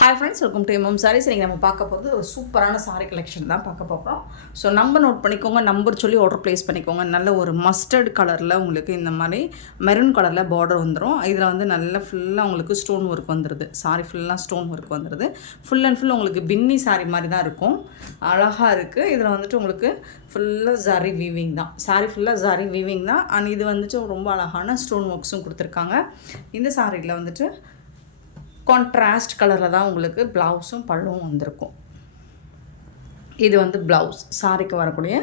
Hi friends, welcome to M M Sarees. இன்றைக்கி நம்ம பார்க்க போகிறது ஒரு சூப்பரான சாரீ கலெக்ஷன் தான் பார்க்க போகிறோம். ஸோ நம்பர் நோட் பண்ணிக்கோங்க, நம்பர் சொல்லி ஆர்டர் ப்ளேஸ் பண்ணிக்கோங்க. நல்ல ஒரு மஸ்டர்ட் கலரில் உங்களுக்கு இந்த மாதிரி மெரூன் கலரில் பார்டர் வந்துடும். இதில் வந்து நல்ல ஃபுல்லாக உங்களுக்கு ஸ்டோன் ஒர்க் வந்துடுது. சாரீ ஃபுல்லாக ஸ்டோன் ஒர்க் வந்துடுது. ஃபுல் அண்ட் ஃபுல் உங்களுக்கு பின்னி சாரீ மாதிரி தான் இருக்கும். அழகாக இருக்குது. இதில் வந்துட்டு உங்களுக்கு ஃபுல்லாக ஜரி வீவிங் தான். சாரீ ஃபுல்லாக ஜரி வீவிங் தான். அண்ட் இது வந்துட்டு ரொம்ப அழகான ஸ்டோன் ஒர்க்ஸும் கொடுத்துருக்காங்க. இந்த சாரியில் வந்துட்டு கான்ட்ராஸ்ட் கலரில் தான் உங்களுக்கு ப்ளவுஸும் பல்லுவும் வந்திருக்கும். இது வந்து ப்ளவுஸ், சாரிக்கு வரக்கூடிய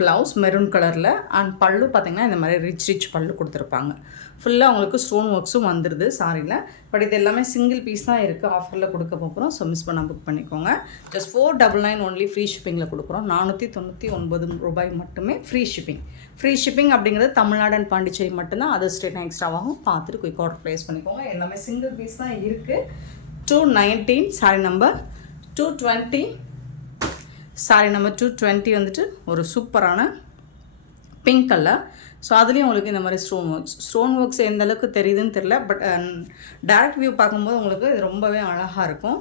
ப்ளவுஸ் மெரூன் கலரில். அண்ட் பல்லு பார்த்திங்கன்னா இந்த மாதிரி ரிச் பல்லு கொடுத்துருப்பாங்க. ஃபுல்லாக உங்களுக்கு ஸ்டோன் ஒர்க்ஸும் வந்துடுது சாரியில். பட் இது எல்லாமே சிங்கிள் பீஸ் தான் இருக்குது. ஆஃபரில் கொடுக்க போகிறோம். ஸோ மிஸ் பண்ணால் புக் பண்ணிக்கோங்க. ஜஸ்ட் 499 ஒன்லி ஃப்ரீ ஷிப்பிங்கில் கொடுக்குறோம். 499 ரூபாய் மட்டுமே ஃப்ரீ ஷிப்பிங். ஃப்ரீ ஷிப்பிங் அப்படிங்கிறது தமிழ்நாடு அண்ட் பாண்டிச்சேரி மட்டும்தான். அதர் ஸ்டேட்னா எக்ஸ்ட்ராவாகும். பார்த்துட்டு குயிக் ஆர்டர் ப்ளேஸ் பண்ணிக்கோங்க. எல்லாமே சிங்கிள் பீஸ் தான் இருக்குது. 219 சாரி நம்பர் 220. சாரி நம்பர் 220 வந்துட்டு ஒரு சூப்பரான பிங்க் கலர். ஸோ அதுலேயும் உங்களுக்கு இந்த மாதிரி ஸ்டோன் ஒர்க்ஸ் எந்த அளவுக்கு தெரியுதுன்னு தெரியல. பட் டேரக்ட் வியூ பார்க்கும்போது உங்களுக்கு இது ரொம்பவே அழகாக இருக்கும்.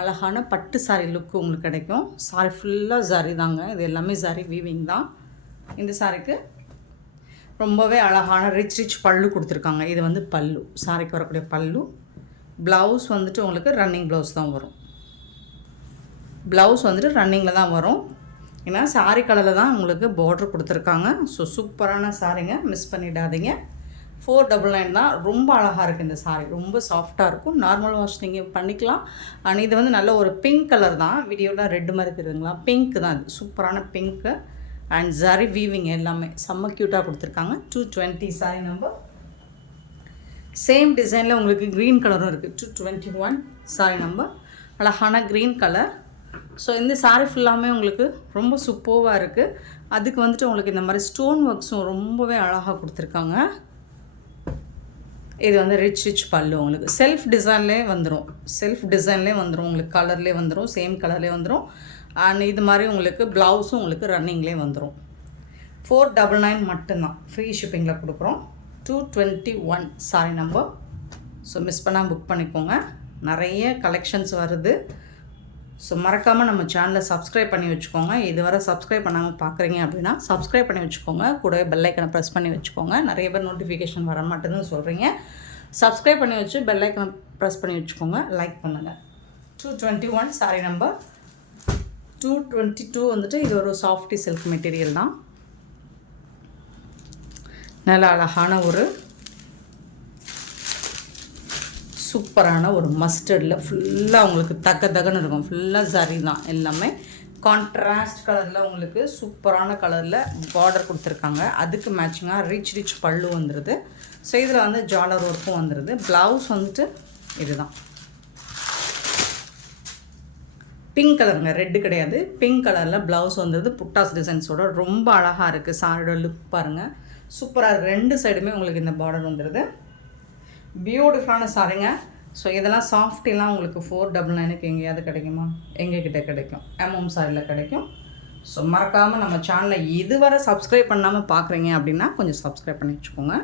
அழகான பட்டு சாரி லுக்கு உங்களுக்கு கிடைக்கும். சாரி ஃபுல்லாக ஜரி தாங்க. இது எல்லாமே ஜரி வீவிங் தான். இந்த சாரிக்கு ரொம்பவே அழகான ரிச் பல்லு கொடுத்துருக்காங்க. இது வந்து பல்லு, சாரிக்கு வரக்கூடிய பல்லு. ப்ளவுஸ் வந்துட்டு உங்களுக்கு ரன்னிங் ப்ளவுஸ் தான் வரும். ப்ளவுஸ் வந்துட்டு ரன்னிங்கில் தான் வரும். ஏன்னா சாரீ கலரில் தான் உங்களுக்கு பார்டர் கொடுத்துருக்காங்க. ஸோ சூப்பரான சாரீங்க, மிஸ் பண்ணிடாதீங்க. 499 தான். ரொம்ப அழகாக இருக்குது இந்த சாரீ. ரொம்ப சாஃப்டாக இருக்கும். நார்மல் வாஷ் நீங்கள் பண்ணிக்கலாம். அண்ட் இது வந்து நல்ல ஒரு பிங்க் கலர் தான். வீடியோவில் ரெட் மாதிரி தெரியுதுங்களா? பிங்க் தான் இது. சூப்பரான பிங்க்கு அண்ட் ஜரி வீவிங் எல்லாமே செம்ம க்யூட்டாக கொடுத்துருக்காங்க. 220 சாரீ நம்பர். சேம் டிசைனில் உங்களுக்கு க்ரீன் கலரும் இருக்குது. 221 சாரீ நம்பர். அழகான க்ரீன் கலர். ஸோ இந்த சாரீ ஃபுல்லாமே உங்களுக்கு ரொம்ப சூப்பராக இருக்குது. அதுக்கு வந்துட்டு உங்களுக்கு இந்த மாதிரி ஸ்டோன் ஒர்க்ஸும் ரொம்பவே அழகாக கொடுத்துருக்காங்க. இது வந்து ரிச் பல்லு உங்களுக்கு செல்ஃப் டிசைன்லேயே வந்துடும். உங்களுக்கு கலர்லேயே வந்துடும். சேம் கலர்லேயே வந்துடும். அண்ட் இது மாதிரி உங்களுக்கு ப்ளவுஸும் உங்களுக்கு ரன்னிங்லேயே வந்துடும். 499 மட்டும்தான் ஃப்ரீ ஷிப்பிங்கில் கொடுக்குறோம். 221 சாரி நம்பர். ஸோ மிஸ் பண்ணால் புக் பண்ணிக்கோங்க. நிறைய கலெக்ஷன்ஸ் வருது. ஸோ மறக்காமல் நம்ம சேனலை சப்ஸ்கிரைப் பண்ணி வச்சுக்கோங்க. இதுவரை சப்ஸ்கிரைப் பண்ணாமல் பார்க்குறீங்க அப்படின்னா சப்ஸ்கிரைப் பண்ணி வச்சுக்கோங்க. கூடவே பெல் ஐக்கனை ப்ரெஸ் பண்ணி வச்சுக்கோங்க. நிறைய பேர் நோட்டிஃபிகேஷன் வர மாட்டேன்னு சொல்கிறீங்க. சப்ஸ்கிரைப் பண்ணி வச்சு பெல் ஐக்கனை ப்ரெஸ் பண்ணி வச்சுக்கோங்க. லைக் பண்ணுங்கள். 221 சாரி நம்பர். 222 வந்துட்டு இது ஒரு சாஃப்டி சில்க் மெட்டீரியல் தான். நல்ல அழகான ஒரு சூப்பரான ஒரு மஸ்டர்டில் ஃபுல்லாக உங்களுக்கு தகன்னு இருக்கும். ஃபுல்லாக ஜரி தான். எல்லாமே கான்ட்ராஸ்ட் கலரில் உங்களுக்கு சூப்பரான கலரில் பார்டர் கொடுத்துருக்காங்க. அதுக்கு மேட்சிங்காக ரிச் பல்லு வந்துடுது. ஸோ இதில் வந்து ஜாலர் ஒர்க்கும் வந்துடுது. ப்ளவுஸ் வந்துட்டு இதுதான் பிங்க் கலருங்க, ரெட்டு கிடையாது. பிங்க் கலரில் ப்ளவுஸ் வந்துடுது. புட்டாஸ் டிசைன்ஸோட ரொம்ப அழகாக இருக்குது. சாரியோட லுக் பாருங்கள், சூப்பராக இருக்குது. ரெண்டு சைடுமே உங்களுக்கு இந்த பார்டர் வந்துடுது. பியூட்டிஃபுல்லான சாரிங்க. ஸோ இதெல்லாம் சாஃப்டிலாம் உங்களுக்கு 499க்கு எங்கேயாவது கிடைக்குமா? எங்ககிட்ட கிடைக்கும். எம்எம் சாரியில் கிடைக்கும். ஸோ மறக்காமல் நம்ம சேனலை இதுவரை சப்ஸ்கிரைப் பண்ணாமல் பார்க்குறீங்க அப்படின்னா கொஞ்சம் சப்ஸ்கிரைப் பண்ணி வச்சுக்கோங்க.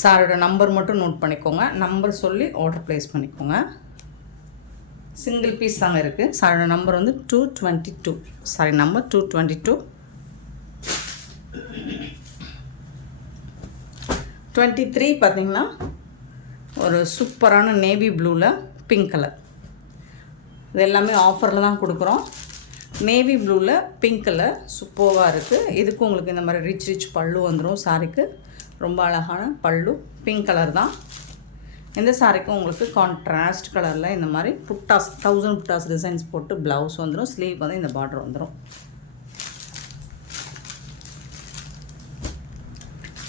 சாரோட நம்பர் மட்டும் நோட் பண்ணிக்கோங்க. நம்பர் சொல்லி ஆர்டர் ப்ளேஸ் பண்ணிக்கோங்க. சிங்கிள் பீஸ் தாங்க இருக்குது. சாரோட நம்பர் வந்து 222. Sorry number 222. 23 பார்த்திங்கன்னா ஒரு சூப்பரான நேவி ப்ளூவில் பிங்க் கலர். இது எல்லாமே ஆஃபரில் தான் கொடுக்குறோம். நேவி ப்ளூவில் பிங்க் கலர் சூப்பராக இருக்குது. இதுக்கும் உங்களுக்கு இந்த மாதிரி ரிச் பல்லு வந்துடும். சாரிக்கு ரொம்ப அழகான பல்லு பிங்க் கலர் தான். இந்த சாரிக்கும் உங்களுக்கு கான்ட்ராஸ்ட் கலரில் இந்த மாதிரி புட்டாஸ் 1000 புட்டாஸ் டிசைன்ஸ் போட்டு ப்ளவுஸ் வந்துடும். ஸ்லீவ் வந்து இந்த பார்டர் வந்துடும்.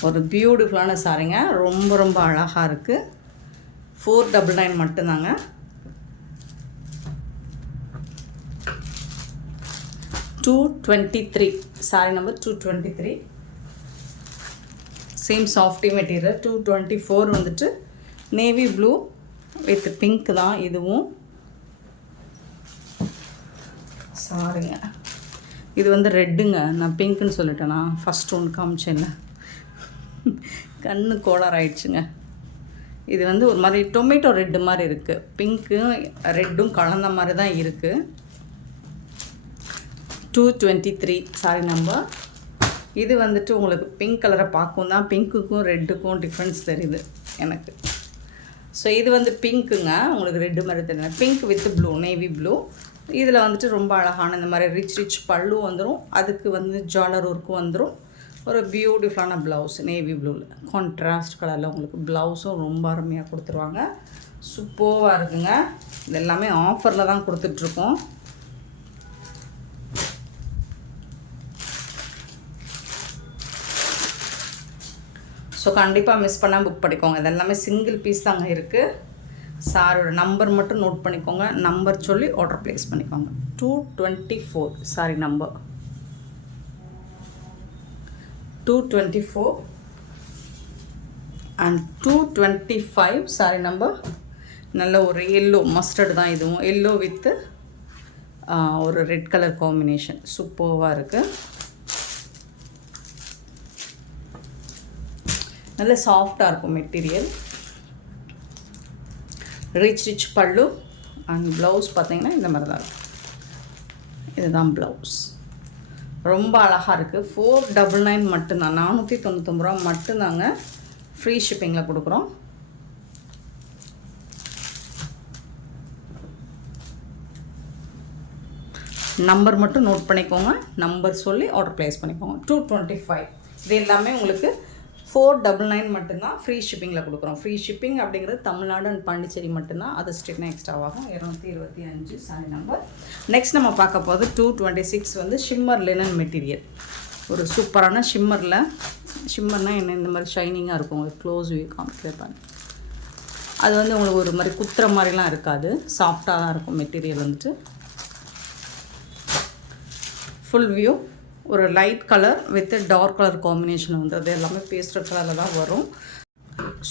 ஒரு பியூட்டிஃபுல்லான சாரிங்க. ரொம்ப அழகாக இருக்குது. 499 மட்டும்தாங்க. 223 sorry number 223. Same softy material. 224 வந்துட்டு நேவி ப்ளூ வித் பிங்க் தான். இதுவும் சாரிங்க. இது வந்து ரெட்டுங்க. நான் பிங்க்குன்னு சொல்லிட்டேனா? ஃபஸ்ட் ஒன்று காமிச்சேன்ல, கண்ணு கோளாறு ஆயிடுச்சுங்க. இது வந்து ஒரு மாதிரி டொமேட்டோ ரெட்டு மாதிரி இருக்குது, பிங்க்கும் ரெட்டும் கலந்த மாதிரி தான் இருக்குது. 223 சாரி நம்பர். இது வந்துட்டு உங்களுக்கு பிங்க் கலரை பார்க்கும் தான், பிங்க்குக்கும் ரெட்டுக்கும் டிஃப்ரென்ஸ் தெரியுது எனக்கு. ஸோ இது வந்து பிங்க்குங்க, உங்களுக்கு ரெட்டு மாதிரி தெரியும், pink with blue, navy blue. இதில் வந்துட்டு ரொம்ப அழகான இந்த மாதிரி ரிச் பல்லு வந்துடும், அதுக்கு வந்து ஜாலர் ஒர்க்கும் வந்துடும். ஒரு பியூட்டிஃபுல்லான ப்ளவுஸ் நேவி ப்ளூவில் கான்ட்ராஸ்ட் கலரில் உங்களுக்கு ப்ளவுஸும் ரொம்ப அருமையாக கொடுத்துருவாங்க. சூப்பராக இருக்குங்க. இது எல்லாமே ஆஃபரில் தான் கொடுத்துட்ருக்கோம். ஸோ கண்டிப்பாக மிஸ் பண்ணால் புக் பண்ணிக்கோங்க. இது எல்லாமே சிங்கிள் பீஸ் தாங்க இருக்குது. சாரோட நம்பர் மட்டும் நோட் பண்ணிக்கோங்க, நம்பர் சொல்லி ஆர்டர் ப்ளேஸ் பண்ணிக்கோங்க. 224 sorry number 224 and 225 sorry number. நல்ல ஒரு எல்லோ மஸ்டர்டு தான் இதுவும், எல்லோ வித்து ஒரு ரெட் கலர் காம்பினேஷன் சூப்பராக இருக்குது. நல்ல சாஃப்டாக இருக்கும் மெட்டீரியல். ரிச் பல்லு அண்ட் ப்ளவுஸ் பார்த்தீங்கன்னா இந்த மாதிரி தான் இருக்கும். இதுதான் ப்ளவுஸ், ரொம்ப அழகாக இருக்குது. 499 மட்டும்தான், 499 ரூபா மட்டும்தாங்க. ஃப்ரீ ஷிப்பிங்கில் கொடுக்குறோம். நம்பர் மட்டும் நோட் பண்ணிக்கோங்க, நம்பர் சொல்லி ஆர்டர் ப்ளேஸ் பண்ணிக்கோங்க. 225 இது எல்லாமே உங்களுக்கு 499 மட்டும்தான். ஃப்ரீ ஷிப்பிங்கில் கொடுக்குறோம். ஃப்ரீ ஷிப்பிங் அப்படிங்கிறது தமிழ்நாடு அண்ட் பாண்டிச்சேரி மட்டும்தான், அது ஸ்டேட்னா எக்ஸ்ட்ராவாகும். 225 சாரி நம்பர். நெக்ஸ்ட் நம்ம பார்க்க போது 226 வந்து ஷிம்மர் லினன் மெட்டீரியல். ஒரு சூப்பரான ஷிம்மர்னால் என்ன, இந்த மாதிரி ஷைனிங்காக இருக்கும். உங்களுக்கு க்ளோஸ் வியூ காமிக்கிறேன். அது வந்து உங்களுக்கு ஒரு மாதிரி குத்துற மாதிரிலாம் இருக்காது, சாஃப்டாக தான் இருக்கும் மெட்டீரியல் வந்துட்டு. ஃபுல் வியூ ஒரு light colour with dark colour combination வந்து அது எல்லாமே பேஸ்டல் கலரில் தான் வரும்.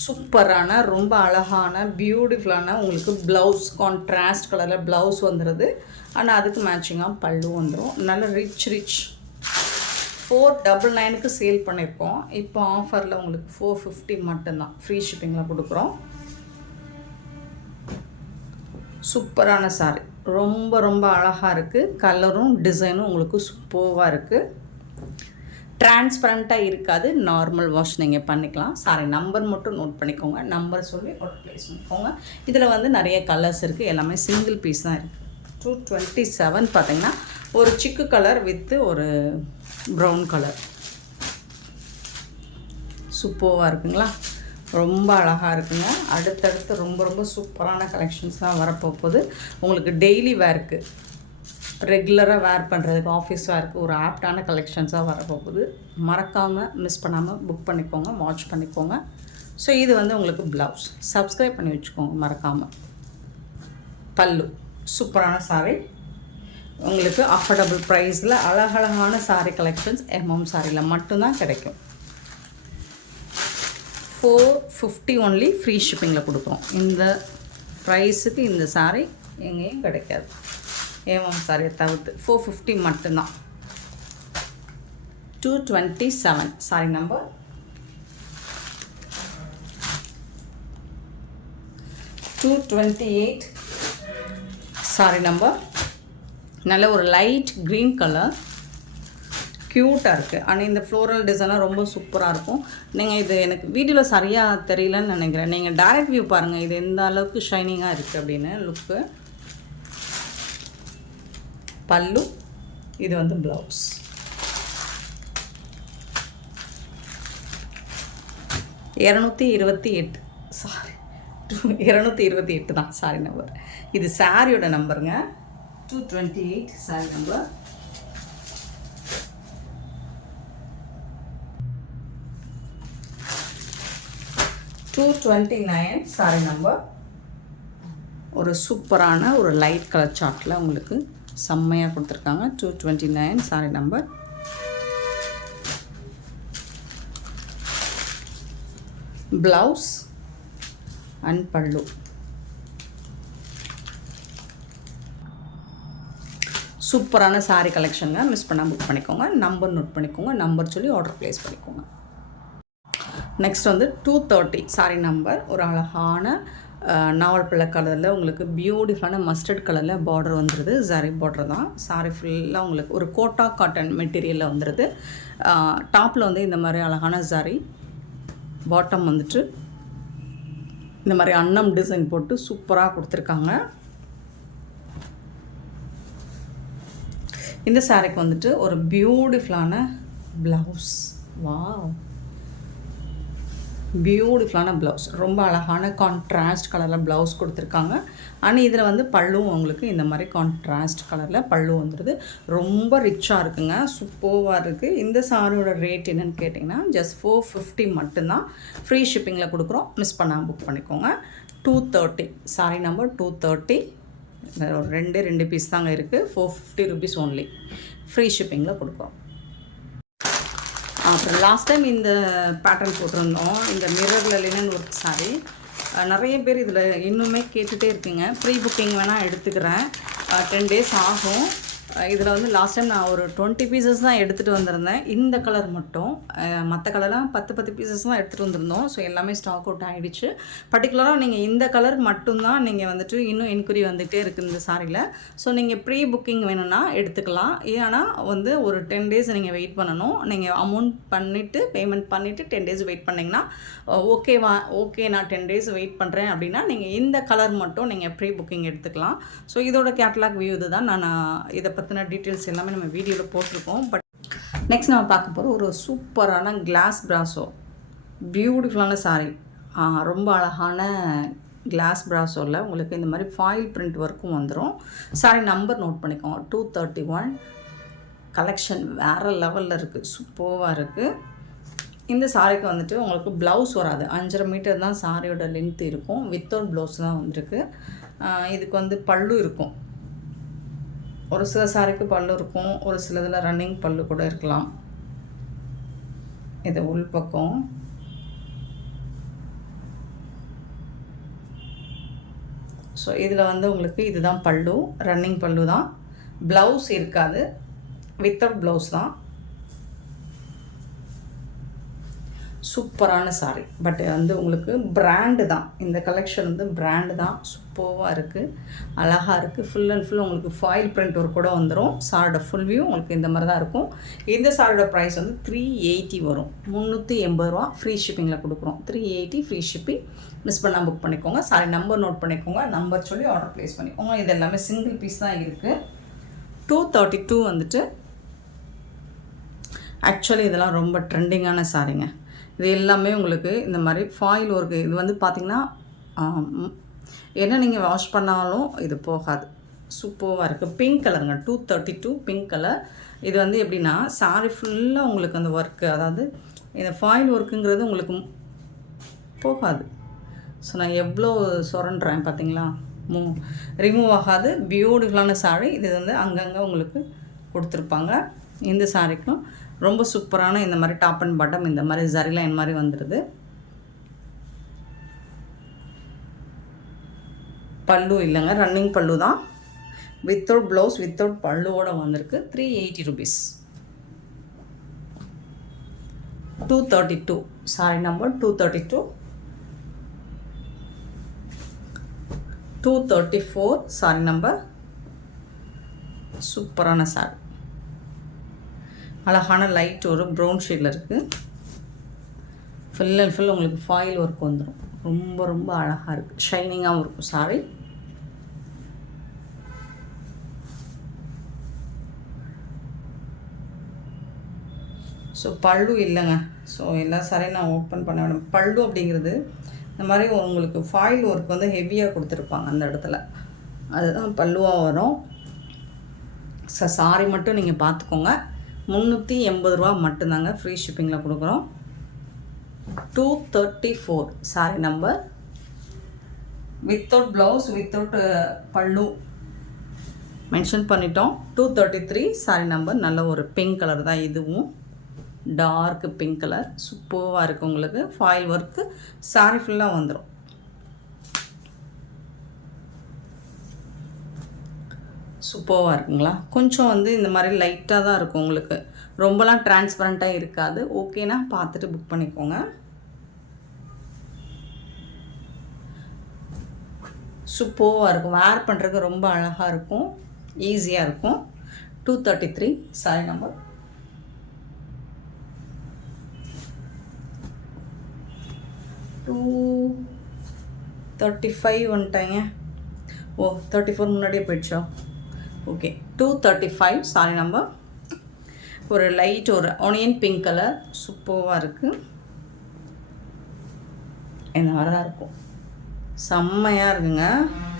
சூப்பரான ரொம்ப அழகான பியூட்டிஃபுல்லான உங்களுக்கு ப்ளவுஸ் கான்ட்ராஸ்ட் கலரில் ப்ளவுஸ் வந்துடுது. ஆனால் அதுக்கு மேட்சிங்காக பல்லு வந்துடும். நல்ல ரிச் 499க்கு சேல் பண்ணியிருக்கோம். இப்போ ஆஃபரில் உங்களுக்கு 450 மட்டும்தான் ஃப்ரீ ஷிப்பிங்கில் கொடுக்குறோம். சூப்பரான சாரி, ரொம்ப அழகாக இருக்குது. கலரும் டிசைனும் உங்களுக்கு சூப்பராக இருக்குது. டிரான்ஸ்பரண்ட்டாக இருக்காது, நார்மல் வாஷ் நீங்கள் பண்ணிக்கலாம். சாரி நம்பர் மட்டும் நோட் பண்ணிக்கோங்க, நம்பர் சொல்லி ஆர்டர் ப்ளேஸ் பண்ணிக்கோங்க. இதில் வந்து நிறைய கலர்ஸ் இருக்குது, எல்லாமே சிங்கிள் பீஸ் தான் இருக்குது. 227 பார்த்தீங்கன்னா ஒரு சிக்கு கலர் வித்து ஒரு ப்ரௌன் கலர் சூப்பராக இருக்குங்களா, ரொம்ப அழகாக இருக்குங்க. அடுத்தடுத்து ரொம்ப சூப்பரான கலெக்ஷன்ஸ் தான் வரப்போகுது. உங்களுக்கு டெய்லி வேர்க்கு ரெகுலராக வேர் பண்ணுறதுக்கு, ஆஃபீஸ் வேர்க்கு ஒரு ஆப்டான கலெக்ஷன்ஸாக வரப்போகுது. மறக்காமல் மிஸ் பண்ணாமல் புக் பண்ணிக்கோங்க, வாட்ச் பண்ணிக்கோங்க. ஸோ இது வந்து உங்களுக்கு ப்ளவுஸ், சப்ஸ்கிரைப் பண்ணி வச்சுக்கோங்க மறக்காமல். பல்லு சூப்பரான சாரி, உங்களுக்கு அஃபோர்டபுள் ப்ரைஸில் அழகழகான சாரி கலெக்ஷன்ஸ் எம்எம் சாரியில் மட்டும்தான் கிடைக்கும். 450 ஒன்லி ஃப்ரீ ஷிப்பிங்கில் கொடுக்குறோம். இந்த ப்ரைஸுக்கு இந்த சாரீ எங்கேயும் கிடைக்காது, ஏமம் சாரியை தவிர்த்து 450 மட்டும்தான். 227 சாரி நம்பர். 228 sorry number. நல்ல ஒரு லைட் க்ரீன் கலர், க்யூட்டாக இருக்குது. ஆனால் இந்த ஃப்ளோரல் டிசைனாக ரொம்ப சூப்பராக இருக்கும். நீங்கள் இது எனக்கு வீடியோவில் சரியாக தெரியலன்னு நினைக்கிறேன், நீங்கள் டைரக்ட் வியூ பாருங்கள், இது எந்த அளவுக்கு ஷைனிங்காக இருக்குது அப்படின்னு லுக்கு. பல்லு, இது வந்து ப்ளவுஸ். $228 சாரி 228 தான் சாரி நம்பர். இது சாரியோட நம்பருங்க. 228 சாரி நம்பர். 229 sorry number. ஒரு சூப்பரான ஒரு லைட் கலர் சார்ட்டில் உங்களுக்கு செம்மையாக கொடுத்துருக்காங்க. 229 சாரி நம்பர். ப்ளவுஸ் அண்ட் பல்லு. சூப்பரான சாரி கலெக்ஷனுங்க, மிஸ் பண்ணால் புக் பண்ணிக்கோங்க. நம்பர் நோட் பண்ணிக்கோங்க, நம்பர் சொல்லி ஆர்டர் ப்ளேஸ் பண்ணிக்கோங்க. நெக்ஸ்ட் வந்து 230 சாரி நம்பர். ஒரு அழகான நாவல் பழ கலரில் உங்களுக்கு பியூட்டிஃபுல்லான மஸ்டர்ட் கலரில் பார்டர் வந்துடுது. சாரி பார்டர் தான். சாரி ஃபுல்லாக உங்களுக்கு ஒரு கோட்டா காட்டன் மெட்டீரியலில் வந்துடுது. டாப்பில் வந்து இந்த மாதிரி அழகான சாரி, பாட்டம் வந்துட்டு இந்த மாதிரி அன்னம் டிசைன் போட்டு சூப்பராக கொடுத்துருக்காங்க. இந்த சாரிக்கு வந்துட்டு ஒரு பியூட்டிஃபுல்லான ப்ளவுஸ். வாவ், பியூட்டிஃபுல்லான ப்ளவுஸ். ரொம்ப அழகான கான்ட்ராஸ்ட் கலரில் ப்ளவுஸ் கொடுத்துருக்காங்க. ஆனால் இதில் வந்து பல்லுவும் உங்களுக்கு இந்த மாதிரி கான்ட்ராஸ்ட் கலரில் பல்லு வந்துடுது. ரொம்ப ரிச்சாக இருக்குங்க, சூப்பராக இருக்குது. இந்த சாரியோட ரேட் என்னென்னு கேட்டிங்கன்னா ஜஸ்ட் 450 மட்டும்தான். ஃப்ரீ ஷிப்பிங்கில் கொடுக்குறோம். மிஸ் பண்ணாமல் புக் பண்ணிக்கோங்க. 230 சாரி நம்பர் 230. ஒரு ரெண்டு பீஸ் தாங்க இருக்குது. 450 rupees ஓன்லி. ஃப்ரீ ஷிப்பிங்கில் கொடுக்குறோம். அப்புறம் லாஸ்ட் டைம் இந்த பேட்டர்ன் போட்டிருந்தோம், இந்த மிரரில் லினன் ஒர்க் சாரி. நிறைய பேர் இதில் இன்னுமே கேட்டுகிட்டே இருக்குங்க. ப்ரீ புக்கிங் வேணால் எடுத்துக்கிறேன், 10 days ஆகும். இதில் வந்து லாஸ்ட் டைம் நான் ஒரு 20 பீசஸ் தான் எடுத்துகிட்டு வந்திருந்தேன். இந்த கலர் மட்டும், மற்ற கலர்லாம் 10 பீசஸ் தான் எடுத்துகிட்டு வந்திருந்தோம். ஸோ எல்லாமே ஸ்டாக் அவுட் ஆகிடுச்சு. பர்டிகுலராக நீங்கள் இந்த கலர் மட்டும்தான் நீங்கள் வந்துட்டு இன்னும் என்கொயரி வந்துகிட்டே இருக்குது இந்த சாரியில். ஸோ நீங்கள் ப்ரீ புக்கிங் வேணும்னா எடுத்துக்கலாம். ஏன்னா வந்து ஒரு 10 days நீங்கள் வெயிட் பண்ணணும். நீங்கள் அமௌண்ட் பண்ணிவிட்டு பேமெண்ட் பண்ணிவிட்டு 10 days வெயிட் பண்ணிங்கன்னா ஓகே நான் 10 days வெயிட் பண்ணுறேன் அப்படின்னா நீங்கள் இந்த கலர் மட்டும் நீங்கள் ப்ரீ புக்கிங் எடுத்துக்கலாம். ஸோ இதோட கேட்டலாக் வியூ இது தான். நான் இதை பற்றின டீட்டெயில்ஸ் எல்லாமே நம்ம வீடியோவில் போட்டிருக்கோம். பட் நெக்ஸ்ட் நம்ம பார்க்க போகிற ஒரு சூப்பரான கிளாஸ் பிராசோ, பியூட்டிஃபுல்லான சாரீ. ரொம்ப அழகான கிளாஸ் பிராசோவில் உங்களுக்கு இந்த மாதிரி ஃபாயில் பிரிண்ட் ஒர்க்கும் வந்துடும். சாரி நம்பர் நோட் பண்ணிக்கோங்க, 231. கலெக்ஷன் வேறு லெவலில் இருக்குது, சூப்பராக இருக்குது. இந்த சாரிக்கு வந்துட்டு உங்களுக்கு ப்ளவுஸ் வராது. 5.5 மீட்டர் தான் சாரியோட லென்த் இருக்கும். வித்தவுட் ப்ளவுஸ் தான் வந்திருக்கு. இதுக்கு வந்து பல்லு இருக்கும். ஒரு சில சாரிக்கு பல்லு இருக்கும், ஒரு சிலதில் ரன்னிங் பல்லு கூட இருக்கலாம். இது உள்பக்கம். ஸோ இதில் வந்து உங்களுக்கு இதுதான் பல்லு, ரன்னிங் பல்லு தான். ப்ளவுஸ் இருக்காது, வித்தவுட் ப்ளவுஸ் தான். சூப்பரான சாரி. பட் வந்து உங்களுக்கு பிராண்டு தான். இந்த கலெக்ஷன் வந்து பிராண்டு தான். சூப்பராக இருக்குது, அழகாக இருக்குது. ஃபுல் அண்ட் ஃபுல் உங்களுக்கு ஃபாயில் பிரிண்ட் ஒர்க் கூட வந்துடும். சாரோட ஃபுல் வியூ உங்களுக்கு இந்த மாதிரி தான் இருக்கும். இந்த சாரோட ப்ரைஸ் வந்து 380 வரும். 380 ரூபா ஃப்ரீ ஷிப்பிங்கில் கொடுக்குறோம். 380 ஃப்ரீ ஷிப்பிங். மிஸ் பண்ணால் புக் பண்ணிக்கோங்க. சாரி நம்பர் நோட் பண்ணிக்கோங்க, நம்பர் சொல்லி ஆர்டர் ப்ளேஸ் பண்ணிக்கோங்க. இது எல்லாமே சிங்கிள் பீஸ் தான் இருக்குது. 232 வந்துட்டு ஆக்சுவலி இதெல்லாம் ரொம்ப ட்ரெண்டிங்கான சாரிங்க. இது எல்லாமே உங்களுக்கு இந்த மாதிரி ஃபாயில் ஒர்க்கு. இது வந்து பார்த்திங்கன்னா என்ன நீங்கள் வாஷ் பண்ணாலும் இது போகாது. சூப்பராக இருக்குது. பிங்க் கலருங்க, 232 பிங்க் கலர். இது வந்து எப்படின்னா சாரி ஃபுல்லாக உங்களுக்கு அந்த ஒர்க்கு, அதாவது இந்த ஃபாயில் ஒர்க்குங்கிறது உங்களுக்கு போகாது. ஸோ நான் எவ்வளோ சுரண்டுறேன் பார்த்தீங்களா, ரிமூவ் ஆகாது. பியூட்டிஃபுல்லான சாரி. இது வந்து அங்கங்கே உங்களுக்கு கொடுத்துருப்பாங்க. இந்த சாரிக்கும் ரொம்ப சூப்பரான இந்த மாதிரி டாப் அண்ட் பாட்டம் இந்த மாதிரி ஜரி லைன் மாதிரி வந்துடுது. பல்லு இல்லைங்க, ரன்னிங் பல்லு தான். வித்தவுட் ப்ளவுஸ் வித்தவுட் பல்லுவோடு வந்திருக்கு. 380 rupees. 232 sorry number 232. 234 sorry number. சூப்பரான சாரி, அழகான லைட் ஒரு ப்ரௌன் ஷேடில் இருக்குது. ஃபுல் அண்ட் ஃபுல் உங்களுக்கு ஃபாயில் ஒர்க் வந்துடும். ரொம்ப ரொம்ப அழகாக இருக்குது, ஷைனிங்காகவும் இருக்கும் சாரி. ஸோ பல்லு இல்லைங்க. ஸோ எல்லா சாரியும் நான் ஓப்பன் பண்ண வேணும். பல்லு அப்படிங்கிறது இந்த மாதிரி உங்களுக்கு ஃபாயில் ஒர்க் வந்து ஹெவியாக கொடுத்துருப்பாங்க அந்த இடத்துல, அதுதான் பல்லுவாக வரும். சாரி மட்டும் நீங்கள் பார்த்துக்கோங்க. 380 ரூபா மட்டும்தாங்க ஃப்ரீ ஷிப்பிங்கில் கொடுக்குறோம். 234 sorry number. Without blouse without பல்லு மென்ஷன் பண்ணிட்டோம். 233 சாரி நம்பர். நல்ல ஒரு பிங்க் கலர் தான், இதுவும் டார்க் பிங்க் கலர். சூப்பராக இருக்குது. உங்களுக்கு ஃபாயில் ஒர்க்கு சாரி ஃபுல்லாக வந்துடும். சூப்பராக இருக்குங்களா? கொஞ்சம் வந்து இந்த மாதிரி லைட்டாக தான் இருக்கும் உங்களுக்கு, ரொம்பலாம் டிரான்ஸ்பரண்ட்டாக இருக்காது. ஓகேனா பார்த்துட்டு புக் பண்ணிக்கோங்க. சூப்பராக இருக்கும். வேர் பண்ணுறதுக்கு ரொம்ப அழகாக இருக்கும், ஈஸியாக இருக்கும். 233 சாரி நம்பர். டூ 35 வந்துட்டாங்க. ஓ 34 முன்னாடியே போயிடுச்சோ. Okay 235 sorry number. ஒரு லைட் ஒரு ஆனியன் பிங்க் கலர் சூப்பராக இருக்குது. இந்த மாதிரி தான் இருக்கும், செம்மையாக இருக்குங்க.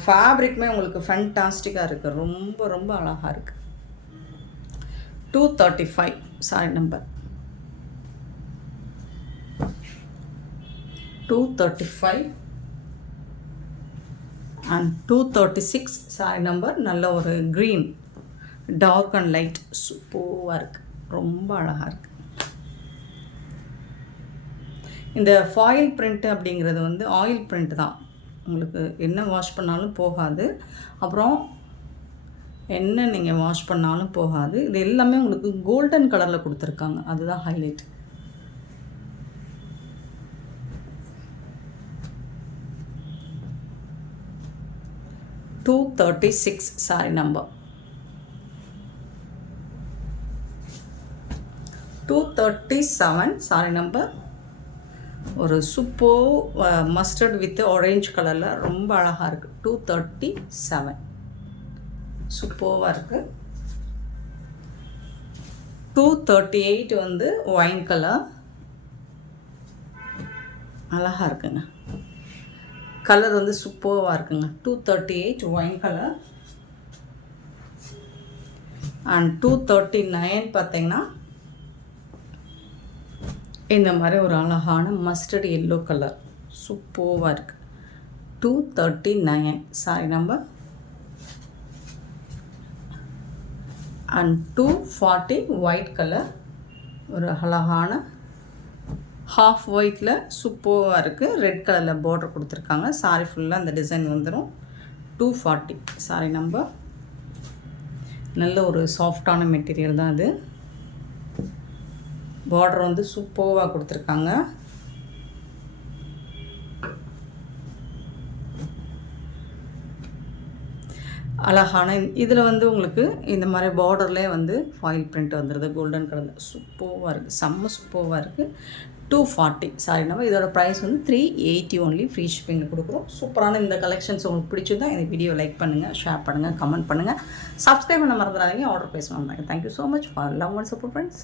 ஃபேப்ரிக்குமே உங்களுக்கு ஃபேண்டாஸ்டிக்காக இருக்குது, ரொம்ப ரொம்ப அழகாக இருக்குது. 235 sorry number. 235 and 236 sorry number. நல்ல ஒரு க்ரீன், டார்க் அண்ட் லைட் சூப்பராக இருக்குது, ரொம்ப அழகாக இருக்குது. இந்த ஃபாயில் பிரிண்ட் அப்படிங்கிறது வந்து ஆயில் பிரிண்ட் தான், உங்களுக்கு என்ன வாஷ் பண்ணாலும் போகாது, அப்புறம் என்ன நீங்கள் வாஷ் பண்ணாலும் போகாது. இது எல்லாமே உங்களுக்கு கோல்டன் கலரில் கொடுத்துருக்காங்க, அதுதான் highlight. Two 36 sari number. 237 sari number. ஒரு சூப்பர் மஸ்டர்ட் வித் ஆரஞ்சு கலரில் ரொம்ப அழகாக இருக்குது. 237 சூப்பராக இருக்குது. 238 வந்து ஒயின் கலர், அழகாக இருக்குங்க. கலர் வந்து சூப்பராக இருக்குங்க. 238 ஒயின் கலர். அண்ட் 239 பார்த்தீங்கன்னா இந்த மாதிரி ஒரு அழகான மஸ்டர்ட் எல்லோ கலர் சூப்பராக இருக்குது. 239 sorry number. And 240 white colour, ஒரு அழகான ஹாஃப் ஒயிட்டில் சூப்பராக இருக்குது. ரெட் கலரில் பார்டர் கொடுத்துருக்காங்க, சாரி ஃபுல்லாக அந்த டிசைன் வந்துடும். 240 சாரி நம்பர். நல்ல ஒரு சாஃப்டான மெட்டீரியல் தான் இது. பார்டர் வந்து சூப்பராக கொடுத்துருக்காங்க. அழகான இதில் வந்து உங்களுக்கு இந்த மாதிரி பார்டர்லேயே வந்து ஃபாயில் பிரிண்ட் வந்துடுது கோல்டன் கலரில், சூப்பராக இருக்குது, செம்ம சூப்பராக இருக்குது. 240 சாரி நம்ம. இதோட ப்ரைஸ் வந்து 380 ஒன்லி, ஃப்ரீ ஷிப்பிங்கில் கொடுக்குறோம். சூப்பரான இந்த கலெக்ஷன்ஸ் உங்களுக்கு பிடிச்சிருந்தா இந்த வீடியோ லைக் பண்ணுங்கள், ஷேர் பண்ணுங்கள், கமெண்ட் பண்ணுங்கள், சப்ஸ்கிரைப் பண்ண மறந்துடாதீங்க, ஆர்டர் ப்ளேஸ் பண்ணுறாங்க. Thank you so much for love and support friends.